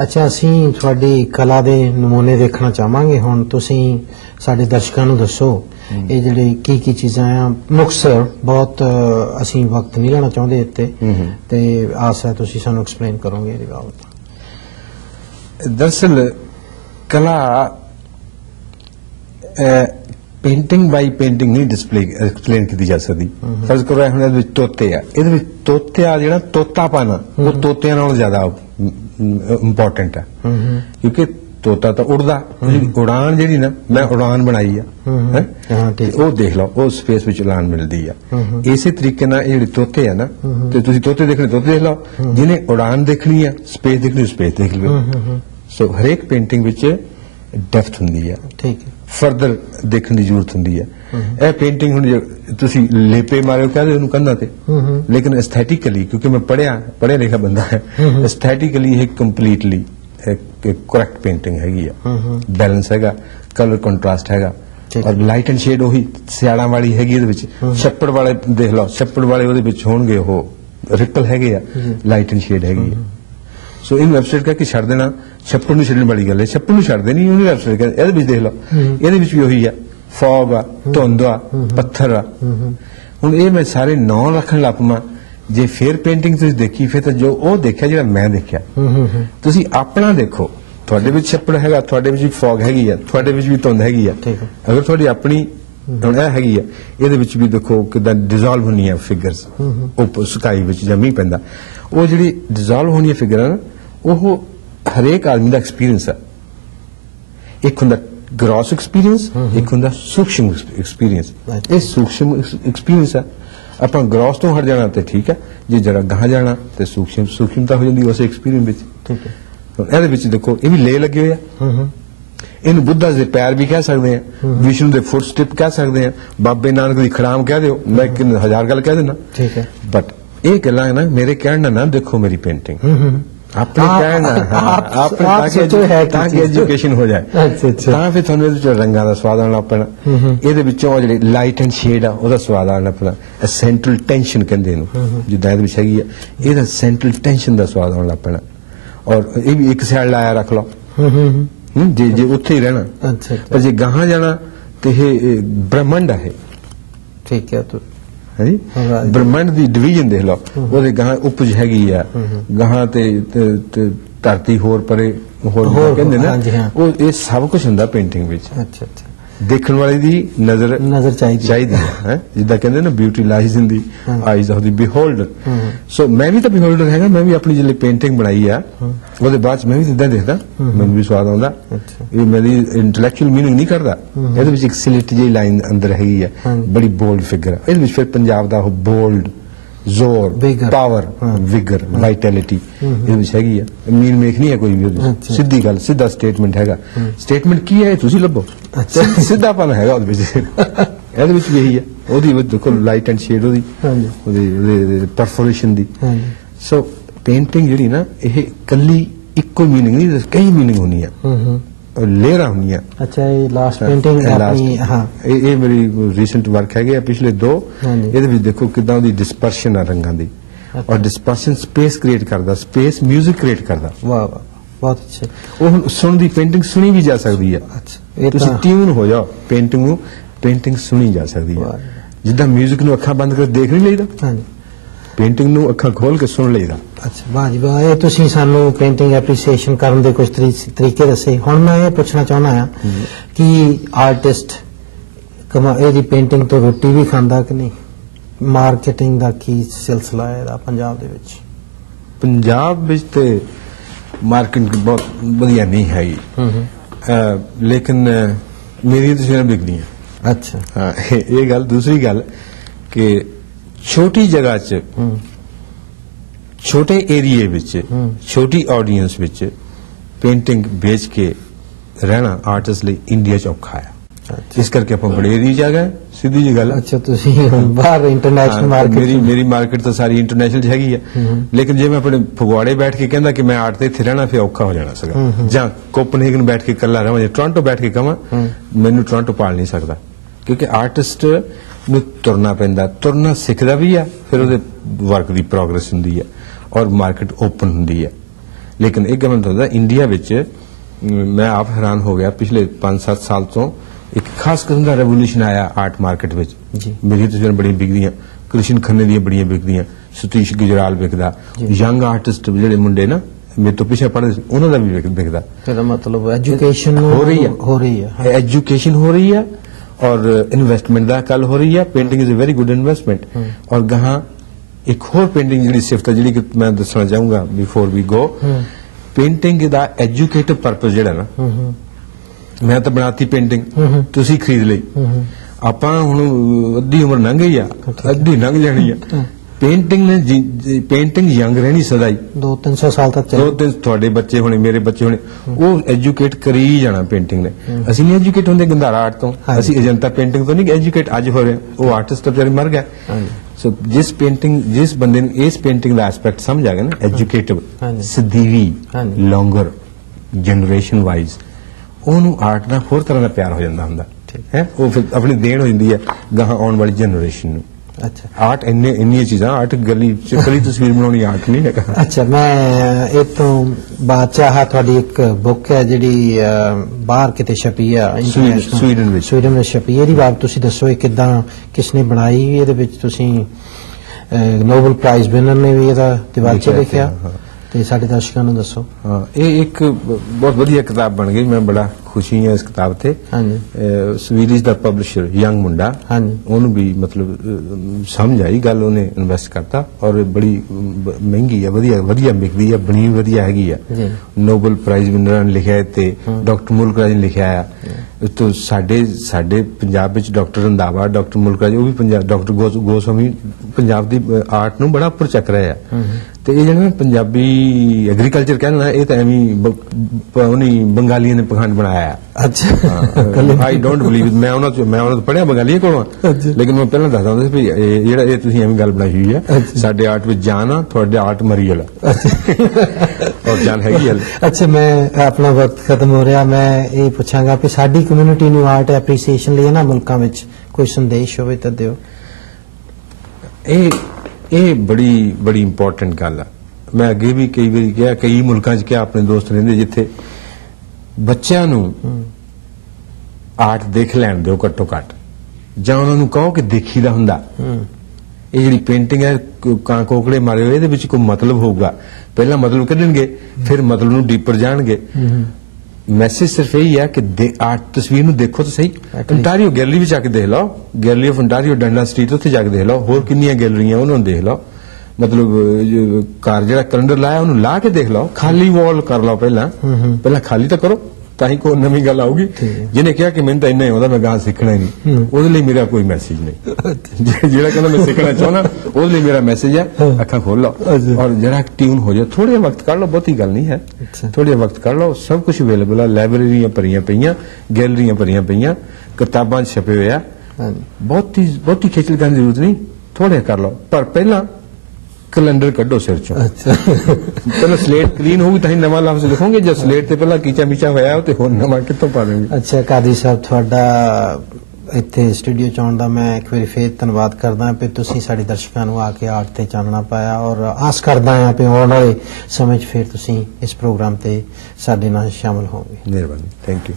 अच्छा, ਅਸੀਂ ਤੁਹਾਡੀ ਕਲਾ ਦੇ ਨਮੂਨੇ ਦੇਖਣਾ ਚਾਹਾਂਗੇ। ਹੁਣ ਤੁਸੀਂ ਸਾਡੇ ਦਰਸ਼ਕਾਂ ਨੂੰ ਦੱਸੋ ਇਹ ਜਿਹੜੇ ਕੀ ਚੀਜ਼ਾਂ ਆ। ਮੁਕਤਸਰ ਬਹੁਤ ਅਸੀਂ ਵਕਤ ਨਹੀਂ ਲੈਣਾ ਚਾਹੁੰਦੇ ਇੱਥੇ, ਤੇ ਆਸ ਹੈ ਤੁਸੀਂ ਸਾਨੂੰ ਐਕਸਪਲੇਨ ਕਰੋਗੇ ਇਹਦੀ ਬਾਬਤ। ਦਰਅਸਲ ਕਲਾ पेंटिंग बाई पेंटिंग नहीं डिस्पले एक्सप्लेन की जा सकती। फर्ज करो हम ये तोते आ, ये तोते आ जो तोतापन वो तोतिया नालों ज्यादा इंपॉर्टेंट है, क्योंकि तोता तो उड़दा, उड़ान जी ना मैं उड़ान बनाई है, वो देख लो वो स्पेस में उड़ान मिलती है। इसी तरीके ना ये तोते है ना, तो तुसी तोते देखने तोते देख लो, जिन्हें उड़ान देखनी है स्पेस देखनी स्पेस देख लो। सो हरेक पेंटिंग विच डेप्थ हुंदी है, ठीक है, फर्दर देखने की जरूरत होंगी है। यह पेंटिंग हुण तुसी लेपे मारे कहते उन्होंने कंधा ते, लेकिन एस्थेटिकली क्योंकि मैं पढ़िया लिखा बंदा है, एस्थेटिकली एक कंप्लीटली करैक्ट पेंटिंग हैगी है। बैलेंस हैगा, कलर कंट्रास्ट हैगा, और लाइट एंड शेड वही सियाड़ा वाली हैगी इहदे विच। छप्पड़ वाले देख लो, छप्पड़ वाले उहदे विच होणगे हो रिपल हैगे आ, लाइट एंड शेड हैगी है। सो इन वेबसाइट करके छड़ देना, छप्पड़ नूं छड्डण वाली गल है, छप्पड़ नूं छड्ड देनी उन्हें वेबसाइट कर। इहदे विच देख लो, इहदे विच भी वही है, फॉग आ, धुंध आ, पत्थर आ। हुण ये मैं सारे नाम रखण लग पवां, जे फिर पेंटिंग तुसीं देखी फिर तो जो वो देखिया जिहड़ा मैं देखिया, तुसीं अपना देखो। तुहाडे विच छप्पड़ हैगा, तुहाडे विच भी फॉग हैगी आ, तुहाडे विच भी धुंध हैगी आ। अगर तुहाडी अपनी हुण इह हैगी आ, इहदे विच भी देखो किदां डिजॉल्व होनी है फिगर्स उपर स्काई विच जां मींह पैंदा, वो जिहड़ी डिजॉल्व होनी है फिगर ना वो हरेक आदमी का एक्सपीरियंस है। एक हुंदा ग्रॉस एक्सपीरियंस, एक हुंदा सूक्ष्म एक्सपीरियंस। ये सूक्ष्म एक्सपीरियंस है, अपना ग्रॉस तो हट जाना तो ठीक है, जे जरा गाह जाना तो सूक्ष्मता हो जाती उस एक्सपीरियंस विच। इहदे विच देखो ये भी ले लगे हुए हैं, इन बुद्धा के पैर भी कह सकते हैं, विष्णु के फुट स्टिप कह सकते हैं, बाबे नानक की खड़ाम कह दो, मैं 1000 गल कह देना, ठीक है। बट ये गल्लां ना मेरे कहना ना देखो मेरी पेंटिंग अपने कहना ताकि एजुकेशन हो जाए, तां फिर तुहानूं इहदे च रंगां दा स्वाद आउण लग पैणा। इहदे विचों जिहड़ी लाइट एंड शेड आ ओहदा स्वाद आउण लग पैणा। सेंट्रल टेंशन कहंदे इहनूं, जिद्दां इहदे विच हैगी आ, इहदा सेंट्रल टेंशन दा स्वाद आउण लग पैणा। और ये भी एक साइड लाया रख लो, जे उत्थे ही रहना, पर जे गाहां जाना तो ये ब्रह्मंड है, ठीक है। तो ब्रह्मंड की डिवीजन देख लो, वो गां उपज हैगी आ, गां धरती होर परे होर कहंदे ना, वो ये सब कुछ हुंदा पेंटिंग विच। अच्छा अच्छा, देखण वाले दी नजर चाहिदी है, जिद्दां कहंदे ना beauty lies in the eyes of the beholder. So मैं भी तो बिहोल्डर हैगा, मैं भी अपनी जिहड़ी पेंटिंग बनाई आ ਉਹਦੇ ਬਾਅਦ मैं भी इदां देखदा, ਮੈਨੂੰ भी स्वाद आउंदा। ये मेरी इंटलैक्चुअल मीनिंग नहीं करदा, ਇਹਦੇ ਵਿੱਚ ਇੱਕ ਸਿਲਿਟ ਜਿਹੀ ਲਾਈਨ ਅੰਦਰ ਹੈਗੀ ਆ, ਬੜੀ ਬੋਲਡ ਫਿਗਰ। ਇਹਦੇ ਵਿੱਚ ਫਿਰ ਪੰਜਾਬ ਦਾ ਉਹ ਬੋਲਡ जोर, पावर, विगर, वाइटैलिटी ਇਹਦੇ ਵਿੱਚ ਹੈਗੀ ਆ। ਮੀਨ ਮੇਖ ਨਹੀਂ ਹੈ ਕੋਈ ਵੀ, ਸਿੱਧੀ ਗੱਲ, ਸਿੱਧਾ ਸਟੇਟਮੈਂਟ ਹੈਗਾ। ਸਟੇਟਮੈਂਟ ਕੀ ਹੈ ਤੁਸੀਂ ਲੱਭੋ, ਸਿੱਧਾਪਨ ਹੈਗਾ ਉਹਦੇ ਵਿੱਚ। ਇਹਦੇ ਵਿੱਚ ਵੀ ਇਹੀ ਹੈ, ਉਹਦੀ ਦੇਖੋ ਲਾਈਟ ਐਂਡ ਸ਼ੇਡ ਉਹਦੀ ਪਰਫੋਰੇਸ਼ਨ ਦੀ। ਸੋ पेंटिंग ਜਿਹੜੀ ना ਇਹ ਕੱਲੀ ਇੱਕੋ ਮੀਨਿੰਗ ਨਹੀਂ, ਕਈ ਮੀਨਿੰਗ ਹੁੰਦੀ ਆ, लेयर होनी है। अच्छा, ये लास्ट पेंटिंग अपनी, हाँ, ये मेरी रीसेंट वर्क है, पिछले 2 ये देखो किदां दी डिस्पर्शन है रंगां दी, और डिस्पर्शन स्पेस क्रिएट करदा, स्पेस म्यूजिक क्रिएट करदा। वाह वाह, बहुत अच्छे। वो सुन दी पेंटिंग सुनी भी जा सकती है। अच्छा, तुसीं ट्यून हो जाओ पेंटिंग नूं, पेंटिंग सुनी जा सकती है। जिद्दां म्यूजिक नूं अखां बंद कर देख नहीं लईदा, पेंटिंग नूं अखां खोल के सुन लईदा। अच्छा, वाह जी वाह, ये तुसीं सानूं पेंटिंग एप्रीसीएशन करन दे कुछ तरीके दसे। हुण मैं ये पुछना चाहना आ कि आर्टिस्ट ਇਹਦੀ पेंटिंग तो रोटी भी खांदा कि नहीं, मार्केटिंग दा की सिलसिला है ਇਹਦਾ पंजाब दे विच? पंजाब विच ते मार्केटिंग बहुत वधिया नहीं है, लेकिन मेरी तस्वीरां बिकदियां। अच्छा, हाँ, ये गल। दूसरी गल कि छोटी जगह च, छोटे एरिए विच, छोटी ऑडियंस विच पेंटिंग बेच के रहना आर्टिस्ट लिए इंडिया च औखा है। इस करके आप बड़े एरिया जा गए, सीधी जी गल। अच्छा, बाहर इंटरनेशनल मार्केट, मेरी मार्केट तो सारी इंटरनेशनल हैगी है, लेकिन जे मैं अपने फगवाड़े बैठ के कहना कि मैं आर्ट ते इत्थे रहना, फिर औखा हो जाना सगा। जां कोपनहेगन बैठ के कल्ला रहां, टोरंटो बैठ के कहां मैनू टोरंटो पाल नहीं सकता, क्योंकि आर्टिस्ट नूं तुरना पैंदा, तुरना सिखदा भी है, फिर ਉਹਦੇ वर्क की प्रोग्रेस हुंदी है और मार्केट ओपन हुंदी है। ਲੇਕਿਨ ਇਹ ਗੱਲ ਮੈਂ ਦੱਸਦਾ ਇੰਡੀਆ ਵਿੱਚ ਮੈਂ ਆਪ ਹੈਰਾਨ ਹੋ ਗਿਆ ਪਿਛਲੇ 5-7 ਸਾਲ ਤੋਂ ਇੱਕ ਖਾਸ ਕਿਸਮ ਦਾ ਰੈਵੋਲੂਸ਼ਨ ਆਇਆ ਆਰਟ ਮਾਰਕੀਟ ਵਿੱਚ ਜੀ ਮੇਰੀ ਤਸਵੀਰਾਂ ਬੜੀਆਂ ਵਿਕਦੀਆਂ ਕ੍ਰਿਸ਼ਨ ਖੰਨੇ ਦੀਆਂ ਬੜੀਆਂ ਵਿਕਦੀਆਂ ਸਤੀਸ਼ ਗੁਜਰਾਲ ਵਿਕਦਾ ਯੰਗ ਆਰਟਿਸਟ ਜਿਹੜੇ ਮੁੰਡੇ ਨਾ ਮੇਰੇ ਤੋਂ ਪਿੱਛੇ ਪੜ੍ਹਦੇ ਸੀ ਉਹਨਾਂ ਦਾ ਵੀ ਵਿਕਦਾ ਇਹਦਾ ਮਤਲਬ ਐਜੂਕੇਸ਼ਨ ਹੋ ਰਹੀ ਹੈ एजुकेशन हो रही है और इन्वेस्टमेंट का गल हो रही है painting is a very good investment और गहां एक होर पेंटिंग जी सिफ्त है जी मैं दसना चाहूंगा बिफोर वी गो पेंटिंग का एजुकेटिव पर्पज जो ना मैं तो बनाती पेंटिंग तुसी खरीद ली ਆਪਾਂ ਹੁਣ ਅੱਧੀ ਉਮਰ ਲੰਘ ਗਈ ਆ ਅੱਧੀ ਲੰਘ ਜਾਣੀ ਆ पेंटिंग ने पेंटिंग यंग रहनी सदाई 200-300 साल तक चले 2-3 थोड़े बच्चे होने मेरे बच्चे होने वो एजुकेट करी ही जाना पेंटिंग ने असि नहीं एजुकेट होंगे गंधारा आर्ट तो असि अजंता पेंटिंग तो नहीं एजुकेट अज हो रहे वो आर्टिस्ट तो बेचारे मर गया सो जिस बंदे ने इस पेंटिंग का एस्पेक्ट समझ आ गया ना एजुकेटिव सदीवी लॉन्गर जनरेशन वाइज ਉਹਨੂੰ ਆਰਟ ਨਾਲ ਹੋਰ ਤਰ੍ਹਾਂ ਦਾ ਪਿਆਰ ਹੋ ਜਾਂਦਾ ਹੁੰਦਾ ਹੈ ਉਹ ਫਿਰ ਆਪਣੀ ਦੇਣ ਹੋ ਜਾਂਦੀ ਹੈ ਗਾਹਾਂ ਆਉਣ ਵਾਲੀ ਜਨਰੇਸ਼ਨ ਨੂੰ अच्छा आर्ट इन्नी चीजा आर्ट गली कली तस्वीर बनानी आर्ट नहीं है अच्छा मैं एक तो बात चाहा थोड़ी एक बुक है जिहड़ी बाहर किते छपी है स्वीडन में छपी है बात तुसी दसो किदां किसने बनाई ਇਹਦੇ ਵਿੱਚ ਤੁਸੀਂ नोबल प्राइज विनर ने भी ਇਹਦਾ ਦਿਵਾਚੇ ਲਿਖਿਆ ਤੇ ਸਾਡੇ ਦਰਸ਼ਕਾਂ ਨੂੰ ਦੱਸੋ ਹਾਂ ਇਹ ਇੱਕ ਬਹੁਤ ਵਧੀਆ ਕਿਤਾਬ ਬਣ ਗਈ ਮੈਂ ਬੜਾ ਖੁਸ਼ੀ ਹਾਂ ਇਸ ਕਿਤਾਬ ਤੇ ਹਾਂਜੀ ਸਵੀਡਿਸ਼ ਦਾ ਪਬਲਿਸ਼ਰ ਯੰਗ ਮੁੰਡਾ ਹਾਂਜੀ ਉਹਨੂੰ ਵੀ ਮਤਲਬ ਸਮਝ ਆਈ ਗੱਲ ਉਹਨੇ ਇਨਵੈਸਟ ਕਰਤਾ ਔਰ ਬੜੀ ਮਹਿੰਗੀ ਹੈ ਵਧੀਆ ਵਿਕਦੀ ਹੈ ਬਣੀ ਵਧੀਆ ਹੈਗੀ ਆ ਨੋਬਲ ਪ੍ਰਾਈਜ਼ ਵਿਨਰ ਨੇ ਲਿਖਿਆ ਤੇ ਡਾਕਟਰ ਮੁਲਕ ਰਾਜ ਨੇ ਲਿਖਿਆ ਆ तो ਸਾਡੇ ਪੰਜਾਬ ਵਿੱਚ ਡਾਕਟਰ ਰੰਧਾਵਾ ਡਾਕਟਰ ਮੁਲਕ ਰਾਜ ਉਹ ਵੀ ਪੰਜਾਬ ਡਾਕਟਰ ਗੋਸਵਾਮੀ ਪੰਜਾਬ ਦੀ ਆਰਟ ਨੂੰ ਬੜਾ ਉੱਪਰ ਚੱਕ ਰਹੇ ਆ ਤੇ ਇਹ ਜਿਹੜਾ ਪੰਜਾਬੀ ਐਗਰੀਕਲਚਰ ਕਹਿੰਦਾ ਇਹ ਤਾਂ ਐਵੇਂ ਉਹਨੀ ਬੰਗਾਲੀਆਂ ਨੇ ਪਖੰਡ ਬਣਾਇਆ ਅੱਛਾ ਆਈ ਡੋਂਟ ਬਲੀਵ ਮੈਂ ਉਹਨਾਂ ਤੋਂ ਪੜਿਆ ਬੰਗਾਲੀਆਂ ਕੋਲੋਂ ਲੇਕਿਨ ਮੈਂ ਪਹਿਲਾਂ ਦੱਸਦਾ ਹੁੰਦਾ ਸੀ ਵੀ ਜਿਹੜਾ ਇਹ ਤੁਸੀਂ ਐਵੇਂ ਗੱਲ ਬਣਾਈ ਹੋਈ ਹੈ ਸਾਡੇ ਆਰਟ ਵਿੱਚ ਜਾਨ ਆ ਤੁਹਾਡੇ ਆਰਟ ਮਰੀ ਵਾਲਾ ਔਰ ਜਾਨ ਹੈਗੀ ਹੈ ਅੱਛਾ ਮੈਂ ਆਪਣਾ ਵਕਤ ਖਤਮ ਹੋ ਰਿਹਾ ਮੈਂ ਇਹ ਪੁੱਛਾਂਗਾ ਕਿ ਸਾਡੀ ਕਮਿਊਨਿਟੀ ਨੂੰ ਆਰਟ ਐਪਰੀਸੀਏਸ਼ਨ ਲਈ ਨਾ ਮੁਲਕਾਂ ਵਿੱਚ ਕੋਈ ਸੰਦੇਸ਼ ਹੋਵੇ ਤਾਂ ਦਿਓ ਇਹ ਬੜੀ ਇੰਪੋਰਟੈਂਟ ਗੱਲ ਆ ਮੈਂ ਅੱਗੇ ਵੀ ਕਈ ਵਾਰੀ ਕਿਹਾ ਕਈ ਮੁਲਕਾਂ 'ਚ ਕਿਹਾ ਆਪਣੇ ਦੋਸਤ ਰਹਿੰਦੇ ਜਿੱਥੇ ਬੱਚਿਆਂ ਨੂੰ ਆਰਟ ਦੇਖ ਲੈਣ ਦਿਓ ਘੱਟੋ ਘੱਟ ਜਾਂ ਉਹਨਾਂ ਨੂੰ ਕਹੋ ਕਿ ਦੇਖੀਦਾ ਹੁੰਦਾ ਇਹ ਜਿਹੜੀ ਪੇਂਟਿੰਗ ਹੈ ਕਾਂ ਕੋਕੜੇ ਮਾਰੇ ਹੋਏ ਇਹਦੇ ਵਿੱਚ ਕੋਈ ਮਤਲਬ ਹੋਊਗਾ ਪਹਿਲਾਂ ਮਤਲਬ ਕੱਢਣਗੇ ਫਿਰ ਮਤਲਬ ਨੂੰ ਡੀਪਰ ਜਾਣਗੇ मैसेज सिर्फ यही है कि आर्ट तस्वीर ਨੂੰ ਦੇਖੋ ਤਾਂ ਸਹੀ ਅੰਟਾਰੀਓ ਗੈਲਰੀ ਵਿੱਚ ਜਾ ਕੇ ਦੇਖ ਲਓ ਗੈਲਰੀ ਆਫ ਅੰਟਾਰੀਓ ਡੰਡਾ ਸਟਰੀਟ ਉੱਥੇ ਜਾ ਕੇ ਦੇਖ ਲਓ ਹੋਰ ਕਿੰਨੀਆਂ ਗੈਲਰੀਆਂ ਉਹਨਾਂ ਨੂੰ ਦੇਖ ਲਓ ਮਤਲਬ ਕਾਰ ਜਿਹੜਾ ਕੈਲੰਡਰ ਲਾਇਆ ਉਹਨੂੰ ਲਾ ਕੇ ਦੇਖ ਲਓ ਖਾਲੀ ਵਾਲ ਕਰ ਲਓ ਪਹਿਲਾਂ ਖਾਲੀ ਤਾਂ ਕਰੋ ਤਾਂ ਹੀ ਕੋਈ ਨਵੀਂ ਗੱਲ ਆਊਗੀ ਜਿਹਨੇ ਕਿਹਾ ਕਿ ਮੈਨੂੰ ਤਾਂ ਇੰਨਾ ਹੀ ਆਉਂਦਾ ਮੈਂ ਗਾਂ ਸਿੱਖਣਾ ਹੀ ਨਹੀਂ ਉਹਦੇ ਲਈ ਮੇਰਾ ਕੋਈ ਮੈਸੇਜ ਨਹੀਂ ਜਿਹੜਾ ਕਹਿੰਦਾ ਮੈਂ ਸਿੱਖਣਾ ਚਾਹੁੰਦਾ ਉਹਦੇ ਲਈ ਮੇਰਾ ਮੈਸੇਜ ਹੈ ਅੱਖਾਂ ਖੋਲ ਲਓ ਔਰ ਜਰਾ ਟਿਊਨ ਹੋ ਜਾਓ ਥੋੜਾ ਵਕਤ ਕੱਢ ਲਓ ਬਹੁਤੀ ਗੱਲ ਨਹੀਂ ਹੈ ਥੋੜਾ ਵਕਤ ਕੱਢ ਲਓ ਸਭ ਕੁਝ ਅਵੇਲੇਬਲ ਹੈ ਲਾਇਬ੍ਰੇਰੀਆਂ ਭਰੀਆਂ ਪਈਆਂ ਗੈਲਰੀਆਂ ਭਰੀਆਂ ਪਈਆਂ ਕਿਤਾਬਾਂ 'ਚ ਛਪੇ ਹੋਏ ਆ ਬਹੁਤੀ ਖੇਚਲ ਕਰਨ ਦੀ ਜ਼ਰੂਰਤ ਨਹੀਂ ਥੋੜਾ ਕਰ ਲਓ ਪਰ ਪਹਿਲਾਂ कैलेंडर कड्डो सिर चो पहले स्लेट क्लीन होगी ताही नवा लफ्ज लिखोगे जब स्लेट ते पहला कीचा मीचा होया तो होर नवा कितों पा देंगे अच्छा कादरी साहब ਤੁਹਾਡਾ ਇੱਥੇ ਸਟੂਡੀਓ ਚ ਆਉਣ ਦਾ ਮੈਂ ਇੱਕ ਵਾਰੀ ਫੇਰ ਧੰਨਵਾਦ ਕਰਦਾ ਕਿ ਤੁਸੀਂ ਸਾਡੇ ਦਰਸ਼ਕਾਂ ਨੂੰ ਆ ਕੇ ਆਰਟ ਤੇ ਚਾਨਣਾ ਪਾਇਆ ਔਰ ਆਸ ਕਰਦਾ ਹਾਂ ਕਿ ਆਉਣ ਵਾਲੇ ਸਮੇਂ 'ਚ ਫੇਰ ਤੁਸੀਂ ਇਸ ਪ੍ਰੋਗਰਾਮ ਤੇ ਸਾਡੇ ਨਾਲ ਸ਼ਾਮਲ ਹੋਵੋਗੇ ਮਿਹਰਬਾਨੀ ਥੈਂਕ ਯੂ